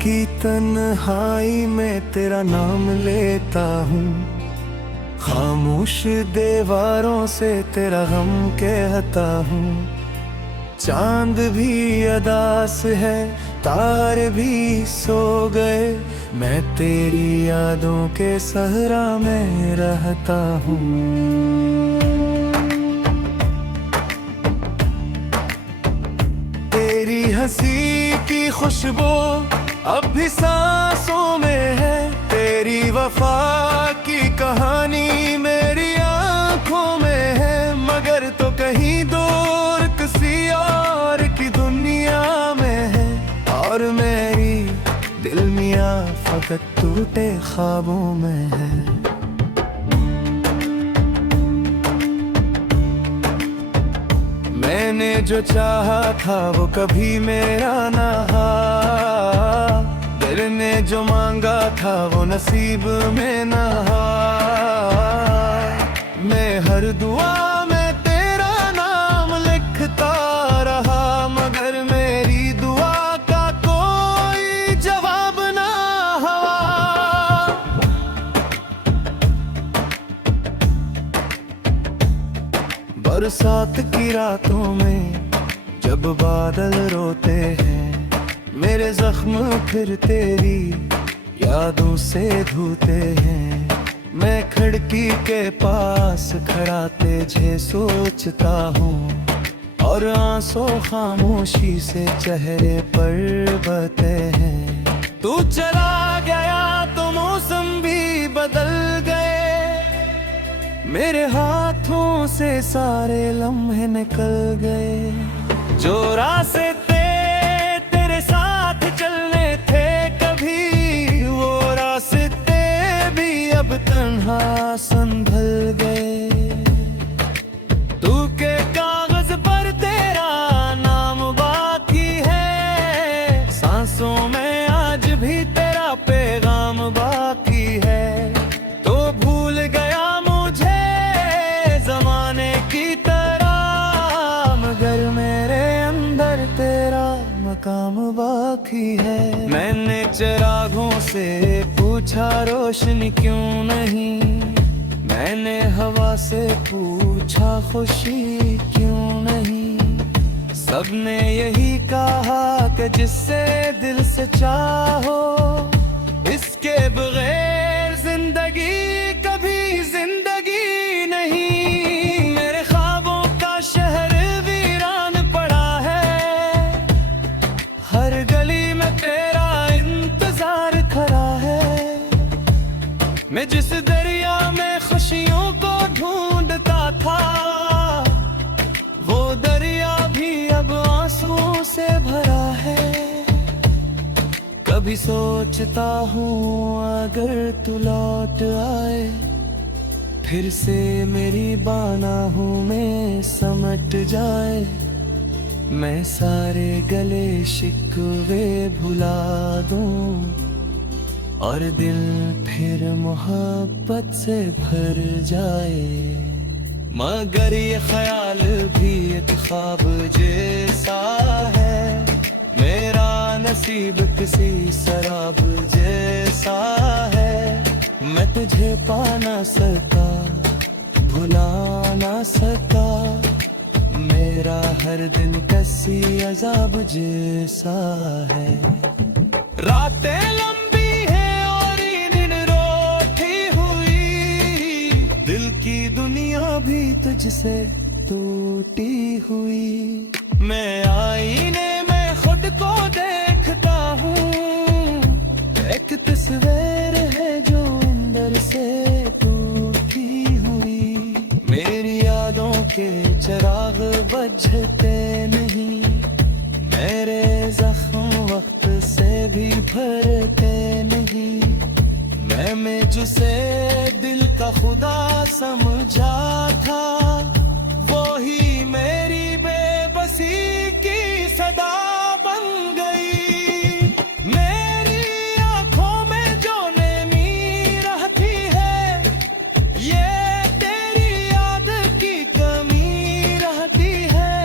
की तन्हाई में तेरा नाम लेता हूँ, खामोश दीवारों से तेरा गम कहता हूँ। चांद भी अदास है, तारे भी सो गए, मैं तेरी यादों के सहरा में रहता हूँ। तेरी हंसी की खुशबू अब भी सांसों में है, तेरी वफा की कहानी मेरी आंखों में है। मगर तो कहीं दूर किसी और की दुनिया में है, और मेरी दिल मियाँ फकत टूटे ख्वाबों में है। मैंने जो चाहा था वो कभी मेरा ना हा, दिल ने जो मांगा था वो नसीब में ना हा। मैं हर दुआ में तेरा नाम लिखता रहा, मगर मेरी दुआ का कोई जवाब ना हुआ। बरसात की रातों में जब बादल रोते हैं, मेरे जख्म फिर तेरी यादों से धोते हैं। मैं खिड़की के पास खड़ा तुझे सोचता हूँ, और आंसू खामोशी से चेहरे पर बहते हैं। तू चला गया तो मौसम भी बदल गए, मेरे हाथों से सारे लम्हे निकल गए। जो रास्ते तेरे साथ चलने थे कभी, वो रास्ते भी अब तन्हा संभल गए। तू के कागज पर तेरा नाम बाकी है, सांसों में आज भी तेरा पैगाम बाकी है। तो भूल गया मुझे जमाने की तरह, मगर मेरे अंदर तेरा मकाम बाकी है। मैंने चिरागों से पूछा रोशनी क्यों नहीं, मैंने हवा से पूछा खुशी क्यों नहीं। सबने यही कहा कि जिससे दिल से चाहो, इसके बगैर जिंदगी कभी जिंदगी नहीं। मेरे ख्वाबों का शहर वीरान पड़ा है, हर गली में तेरा इंतजार खड़ा है। मैं जिस दरिया में खुशियों को ढूंढता था, वो दरिया भी अब आंसुओं से भरा है। कभी सोचता हूँ अगर तू लौट आए, फिर से मेरी बाहों में समट जाए। मैं सारे गले शिकवे भुला दूं, और दिल फिर मोहब्बत से भर जाए। मगर ये ख्याल भी एक ख्वाब जैसा है, मेरा नसीब किसी शराब जैसा है। मैं तुझे पा ना सका, भुला ना सका, मेरा हर दिन किसी अजाब जैसा है। रातें लंबी है और ये दिन रोती हुई, दिल की दुनिया भी तुझसे टूटी हुई। मैं आईने में खुद को देखता हूँ, एक तस्वीर है जो अंदर से टूटी हुई। मेरी यादों के चिराग बुझते नहीं, मेरे जख्म वक्त से भी भरते नहीं। मैं जिसे दिल का खुदा समझा था, वो ही मेरी बेबसी की सदा बन गई। मेरी आंखों में जो नमी रहती है, ये तेरी याद की कमी रहती है।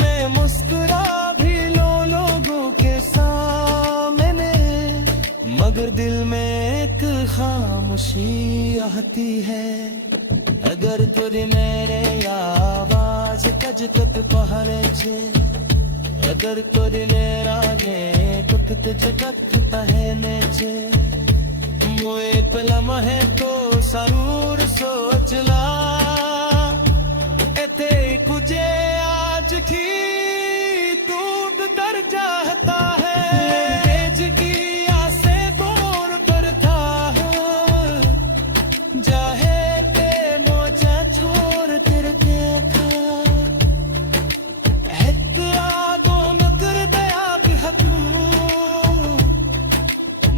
मैं मुस्कुरा भी लो लोगों के सामने, खामोशी आती है। अगर तुझे मेरे आवाज तज तक पहले छे, अगर तुझे मेरा ने तुक तुझ तक पहने छे, मोए पलम है तो जरूर सोच ला, एते कुजे आज की दूर कर चाहता है। तेज की आसे दूर करता है, जाहे ते मोजा छोड़ तेरे के था, एहतियातो न कर दया भी हकू,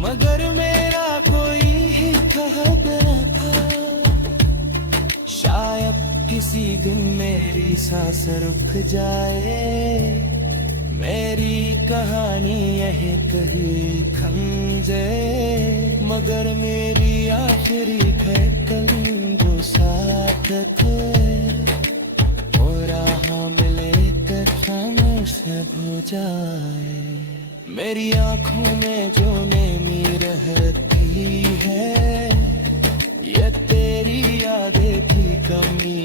मगर मेरा कोई ही कहता था। शायद किसी दिन मेरी सांस रुक जाए, मेरी कहानी यही कहीं थम जाए, मगर मेरी आखिरी धड़कन वो साथ थे, और राह मिले कर खामोश हो जाए। मेरी आंखों में जो नेमी रहती है, ये तेरी यादें की कमी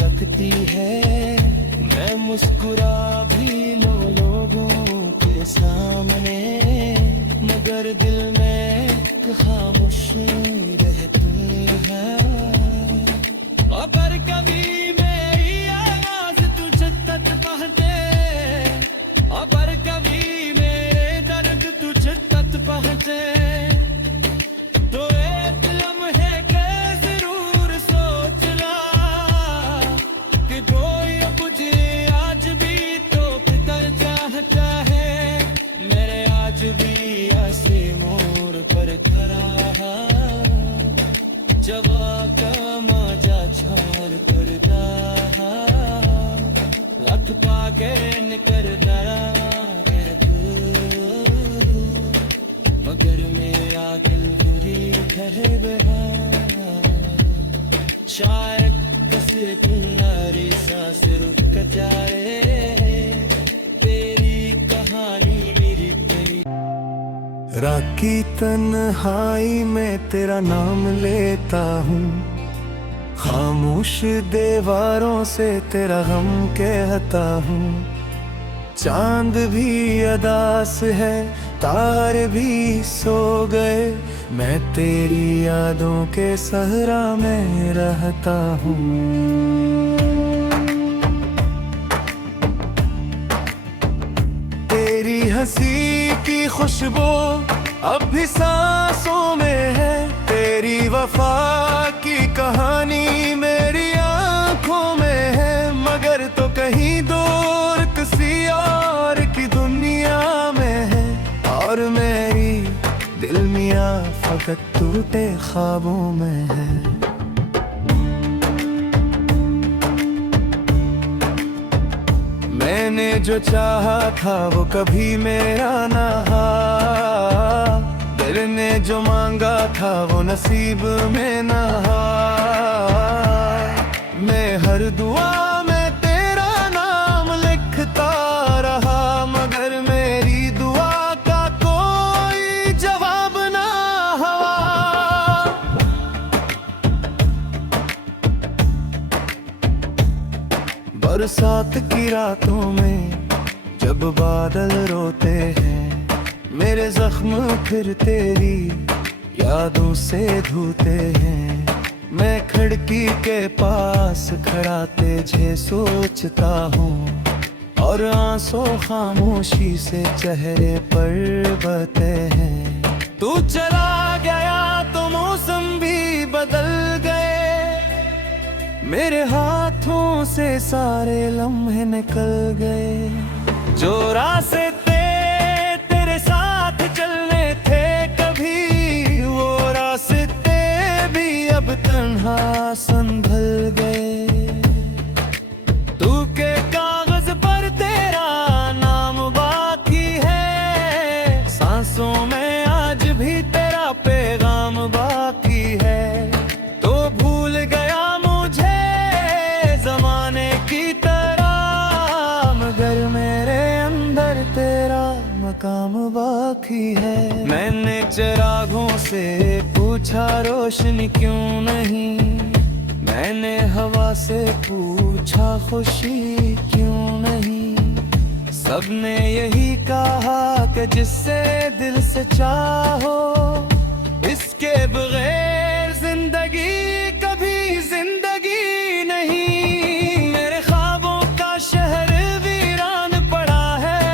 लगती है। मैं मुस्कुरा भी लूं लोगों के सामने, मगर दिल में एक खामोशी रहती है। अगर कभी मेरी आवाज तुझे तक पहुंचे, अगर कभी मेरे दर्द तुझे तक पहुंचे, तो एक लम्हे के जरूर सोच ला, कि कोई मुझे आज भी तो फिकर चाहता है। मेरे आज भी ऐसे मोर पर खड़ा, जवा का मजा छोड़ करता, लख पाके निकर दरा, मगर मेरा दिल बुरी ठहरे बहा। शायद कसे तुम्हारी सांस रुक जाए, तेरी कहानी मेरी तेरी। राकी तन्हाई में तेरा नाम लेता हूँ, खामोश दीवारों से तेरा गम कहता हूँ। चांद भी अदास है, तारे भी सो गए, मैं तेरी यादों के सहरा में रहता हूँ। तेरी हंसी की खुशबू अब भी सांसों में है, तेरी वफा की कहानी मेरी आंखों में है, मगर तो कहीं दूर किसी और की दुनिया में है, और मेरी दिल मियाँ फकत टूटे ख्वाबों में है। मैंने जो चाहा था वो कभी मेरा ना हा, दिल ने जो मांगा था वो नसीब में ना हा। मैं हर दुआ में तेरा नाम लिखता रहा, मगर मेरी दुआ का कोई जवाब ना हुआ। बरसात की रातों में जब बादल रोते हैं, मेरे जख्म फिर तेरी यादों से धोते हैं। मैं खिड़की के पास खड़ा तुझे सोचता हूँ, और आंसू खामोशी से चेहरे पर बहते हैं। तू चला गया तो मौसम भी बदल गए, मेरे हाथों से सारे लम्हे निकल गए। जो रास्ते तेरे साथ चलने थे कभी, वो रास्ते भी अब तन्हा संभल गए। तू के कागज पर तेरा नाम बाकी है, सांसों में आज भी तेरा पैगाम बाकी है। तो भूल गया मुझे जमाने की तरह, मगर मेरे अंदर तेरा काम बाकी है। मैंने चिरागों से पूछा रोशनी क्यों नहीं, मैंने हवा से पूछा खुशी क्यों नहीं। सबने यही कहा कि जिससे दिल से चाहो, इसके बगैर जिंदगी कभी जिंदगी नहीं। मेरे ख्वाबों का शहर वीरान पड़ा है,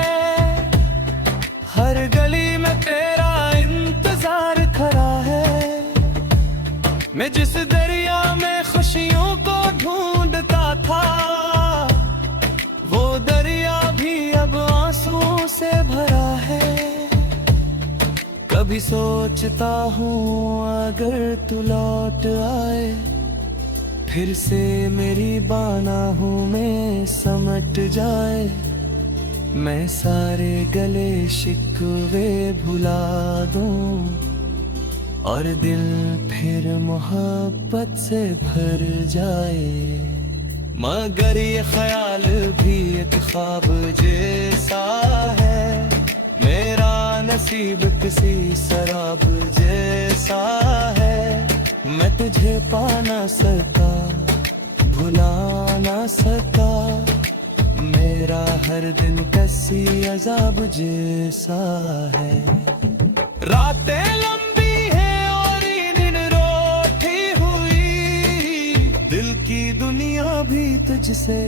हर गली में तेरा इंतजार खड़ा है। मैं जिस दरिया में खुशियों को ढूंढता था, वो दरिया भी अब आंसुओं से भरा है। कभी सोचता हूँ अगर तू लौट आए, फिर से मेरी बाहों में समट जाए। मैं सारे गले शिकवे भुला दूं और दिल फिर मोहब्बत से भर जाए। मगर ये ख्याल भी एक ख्वाब जैसा है, मेरा नसीब किसी शराब जैसा है। मैं तुझे पा ना सका, भुला ना सका, मेरा हर दिन किसी अजाब जैसा है। रातें लंबी हैं और ये दिन रोटी हुई, दिल की दुनिया भी तुझसे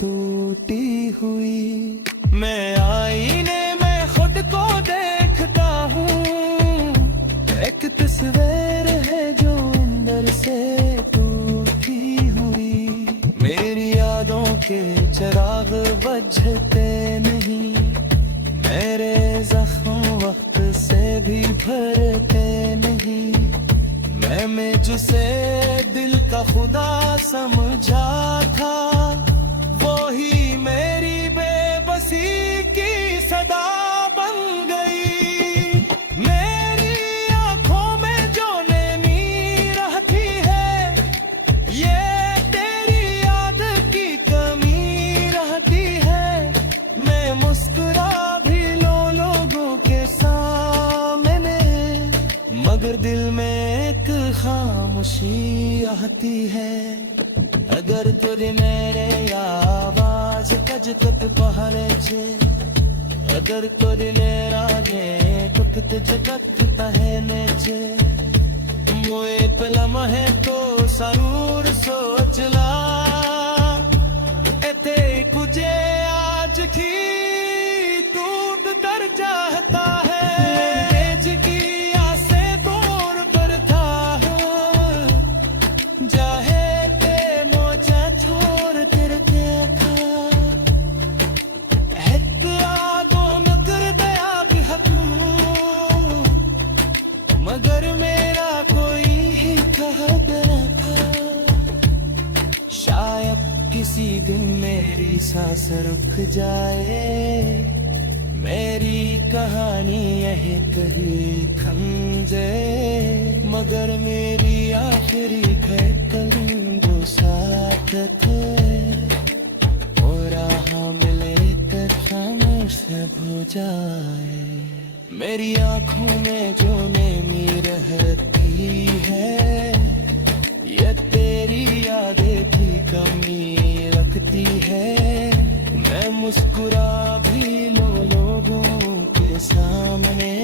टूटी हुई। मैं आईने में खुद को देखता हूँ, एक तस्वीर है जो अंदर से टूटी हुई। मेरी यादों के चिराग बुझते नहीं, मेरे जख्म वक्त से भी भरते नहीं। मैं जिसे दिल का खुदा समझा था, वो ही मेरी बेबसी की सदा बन गई। मेरी आंखों में जो नमी रहती है, ये तेरी याद की कमी रहती है। मैं मुस्कुरा भी लो लोगों के सामने, मगर दिल में एक खामोशी आती है। अगर तुझे मेरे आवाज कजकत पहले छे, अगर तुझे मेरा ने कुकत जगत तहने छे, मोए पलम है तो जरूर सोच ला, एते कुजे आज की टूट कर जाता है। मगर मेरा कोई ही कहत न था, शायद किसी दिन मेरी सांस रुक जाए, मेरी कहानी यही कहीं थम जाए। मगर मेरी आखिरी धड़कन वो साथ थे, और राह मिले तक खामोश हो जाए। मेरी आंखों में जो नमी रहती है, ये तेरी यादें की कमी रखती है। मैं मुस्कुरा भी लो लोगों के सामने,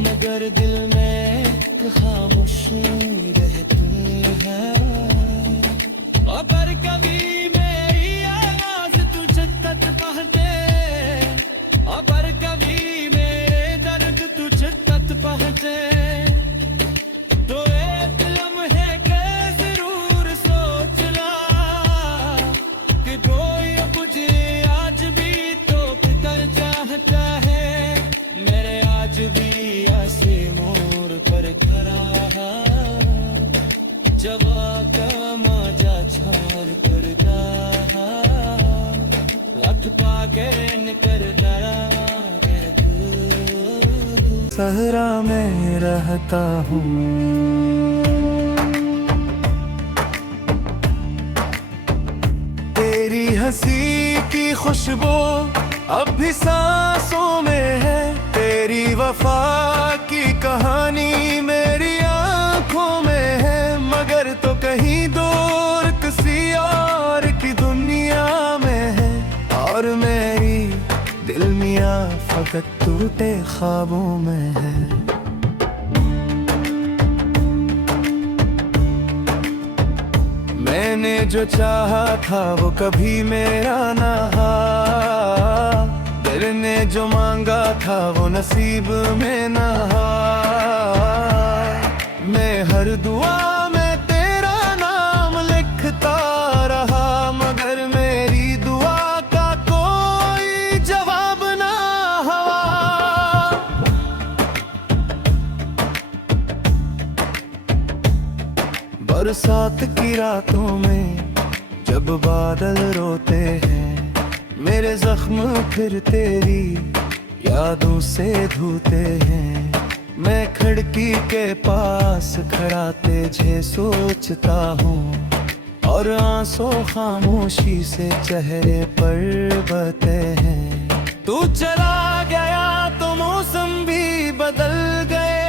मगर दिल में एक खामोशी रहती है। और कभी मेरी आवाज तुझे तक पहुंचे, और कभी पहुंचे, तो एक लम्हे के जरूर सोच ला कि कोई मुझे आज भी तो फिकर चाहता है। मेरे आज भी ऐसे मोड़ पर खड़ा, जब का मजा छाड़ करता, लग पाके निकलता। सहरा में रहता हूँ, तेरी हंसी की खुशबू अब भी सांसों में है। तेरी वफा की कहानी मेरी आंखों में है, मगर तो कहीं दूर किसी और की दुनिया में है। और मेरी दिल मियाँ फकत टूटे ख्वाबों में है। मैंने जो चाहा था वो कभी मेरा ना हा, दिल ने जो मांगा था वो नसीब में ना हा। मैं हर दुआ में तेरा नाम लिखता रहा, मगर मेरी दुआ का कोई जवाब ना हुआ। बरसात की रातों में जब बादल रोते हैं, मेरे जख्म फिर तेरी यादों से धोते हैं। मैं खिड़की के पास खड़ा तुझे सोचता हूँ, और आंसू खामोशी से चेहरे पर बहते हैं। तू चला गया तो मौसम भी बदल गए,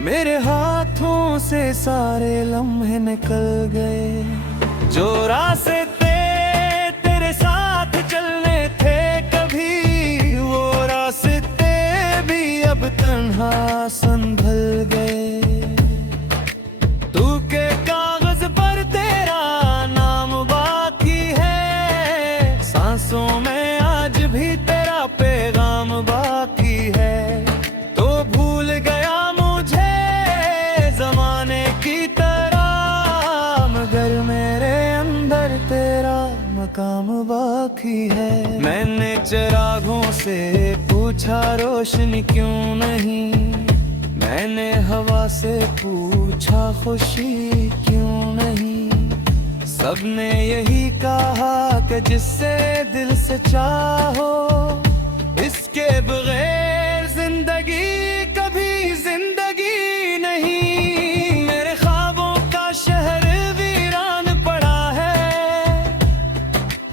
मेरे हाथों से सारे लम्हे निकल गए। जो रास्ते तेरे साथ चलने थे कभी, वो रास्ते भी अब तन्हा संभल गए। तू के कागज पर तेरा नाम बाकी है, सांसों में आज भी तेरा पैगाम बाकी है। तो भूल गया मुझे जमाने की तरह, मगर मेरे अंदर तेरा मकाम बाकी है। मैंने चिरागों से पूछा रोशनी क्यों नहीं, मैंने हवा से पूछा खुशी क्यों नहीं। सबने यही कहा कि जिससे दिल से चाहो, इसके बगैर जिंदगी कभी जिंदगी नहीं। मेरे ख्वाबों का शहर वीरान पड़ा है,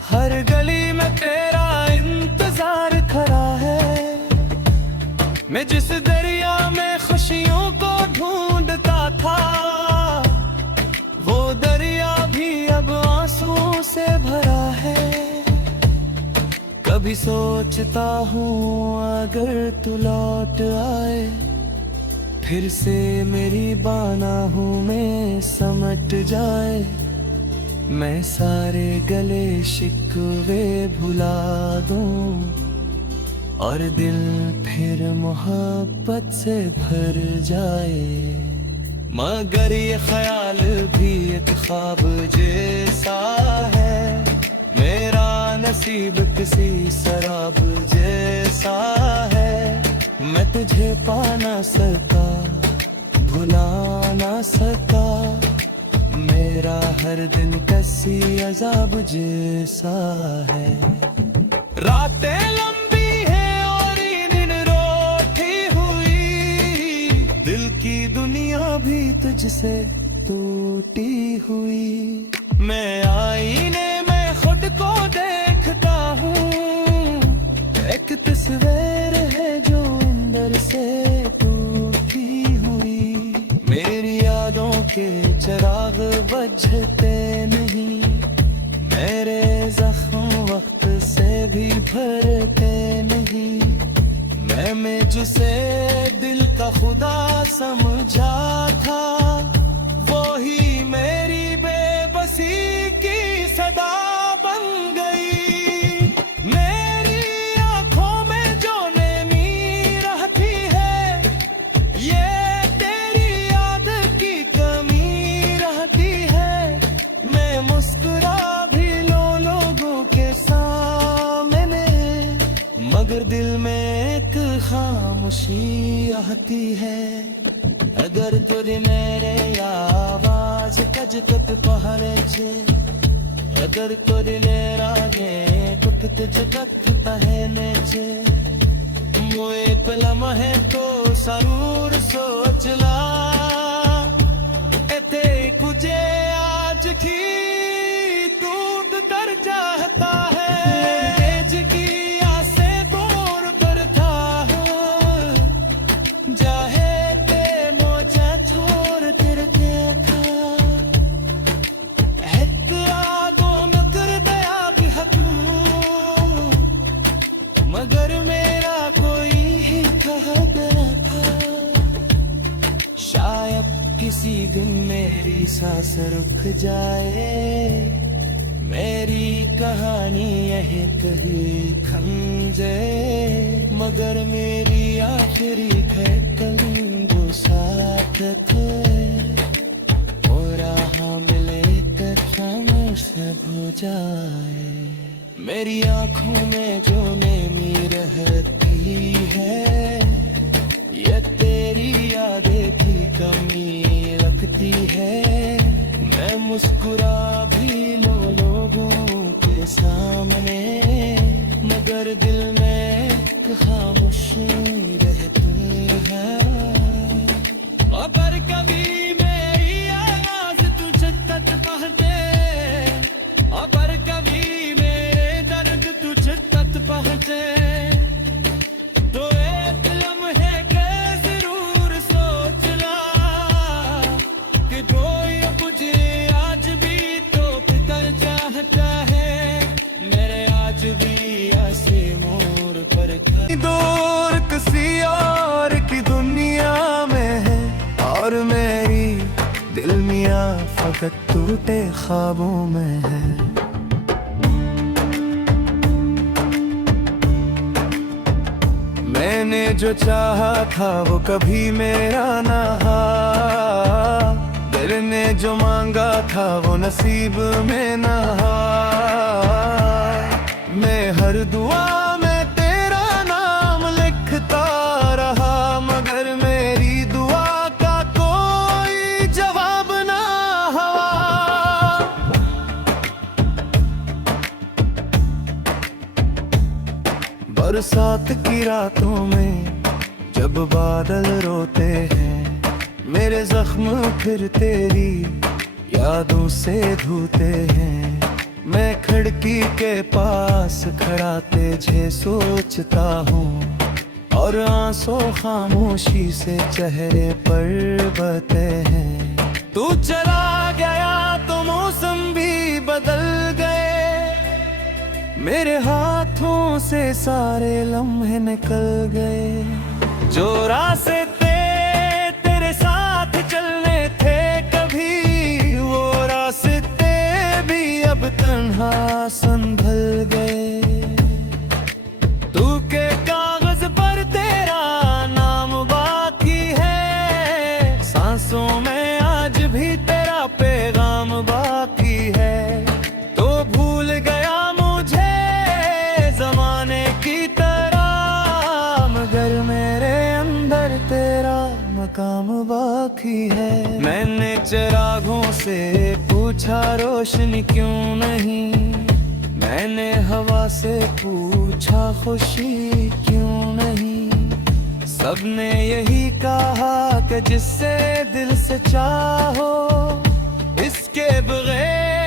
हर गली में तेरा इंतजार खड़ा है। मैं जिस दरिया में खुशियों को ढूंढता था, वो दरिया भी अब आंसुओं से भरा है। कभी सोचता हूँ अगर तू लौट आए, फिर से मेरी बाहों में समट जाए। मैं सारे गले शिकवे भुला दूं, और दिल फिर मोहब्बत से भर जाए। मगर ये ख्याल भी एक ख्वाब जैसा है, मेरा नसीब किसी शराब जैसा है। मैं तुझे पा ना सका, भुला ना सका, मेरा हर दिन किसी अजाब जैसा है। रातें लंबी है और ये दिन रोटी हुई, दिल की दुनिया भी तुझसे टूटी हुई। मैं आईने में खुद को देखता हूँ, एक तस्वीर है जो अंदर से टूटी हुई। मेरी यादों के चिराग बुझते नहीं, मेरे जख्म वक्त से भी भरते नहीं। मैं जिसे दिल का खुदा समझा था, वो ही मेरी बेबसी की सदा बन गई। मेरी आंखों में जो नमी रहती है, ये तेरी याद की कमी रहती है। मैं मुस्कुरा भी लो लोगों के सामने, मगर दिल में एक खामोशी आती है। अगर तुझे मेरे आवाज कज कत पहले छे, अगर तुझे मेरा ये कुछ तुझ कत पहने छे, मोए पलम है तो जरूर सोच ला, एते कुजे आज की दूर कर जाता है। की आसे दूर पर था, दिन मेरी सांस रुक जाए, मेरी कहानी यही कहीं थम जाए, मगर मेरी आखिरी धड़कन वो साथ थे, और राह मिले तक खामोश हो जाए। मेरी आंखों में जो नेमी रहती है, ये तेरी यादें की कमी लगती है। मैं मुस्कुरा भी लूं लोगों के सामने, मगर दिल में एक खामोशी रहती है। पर कभी मेरी आवाज तुझ तक पहुंचे, पर कभी मेरे दर्द तुझ तक पहुंचे, तो एक लम्हे के जरूर सोच ला कि कोई मुझे आज भी तो फिकर चाहता है, मेरे आज भी ऐसे मोर पर दूर किसी और की दुनिया में है, और मेरी दिल मियाँ फकत टूटे ख्वाबों में है। मैंने जो चाहा था वो कभी मेरा ना हा, दिल ने जो मांगा था वो नसीब में ना हा। मैं हर दुआ में तेरा नाम लिखता रहा, मगर मेरी दुआ का कोई जवाब ना हुआ। बरसात की रातों में जब बादल रोते हैं, मेरे जख्म फिर तेरी यादों से धोते हैं। मैं खिड़की के पास खड़ा तुझे सोचता हूँ, और आंसू खामोशी से चेहरे पर बहते हैं। तू चला गया तो मौसम भी बदल गए, मेरे हाथों से सारे लम्हे निकल गए। जो रास्ते तेरे साथ चलने थे कभी, वो रास्ते भी अब तन्हा संभल गए। तू के कागज पर तेरा नाम बाकी है, सांसों में आज भी तेरा पैगाम बाकी है। तो भूल गया मुझे जमाने की तरह, मगर मेरे अंदर तेरा मकाम बाकी है। मैंने चिरागों से पूछा रोशनी क्यों नहीं, मैंने हवा से पूछा खुशी क्यों नहीं। सबने यही कहा कि जिससे दिल से चाहो, इसके बगैर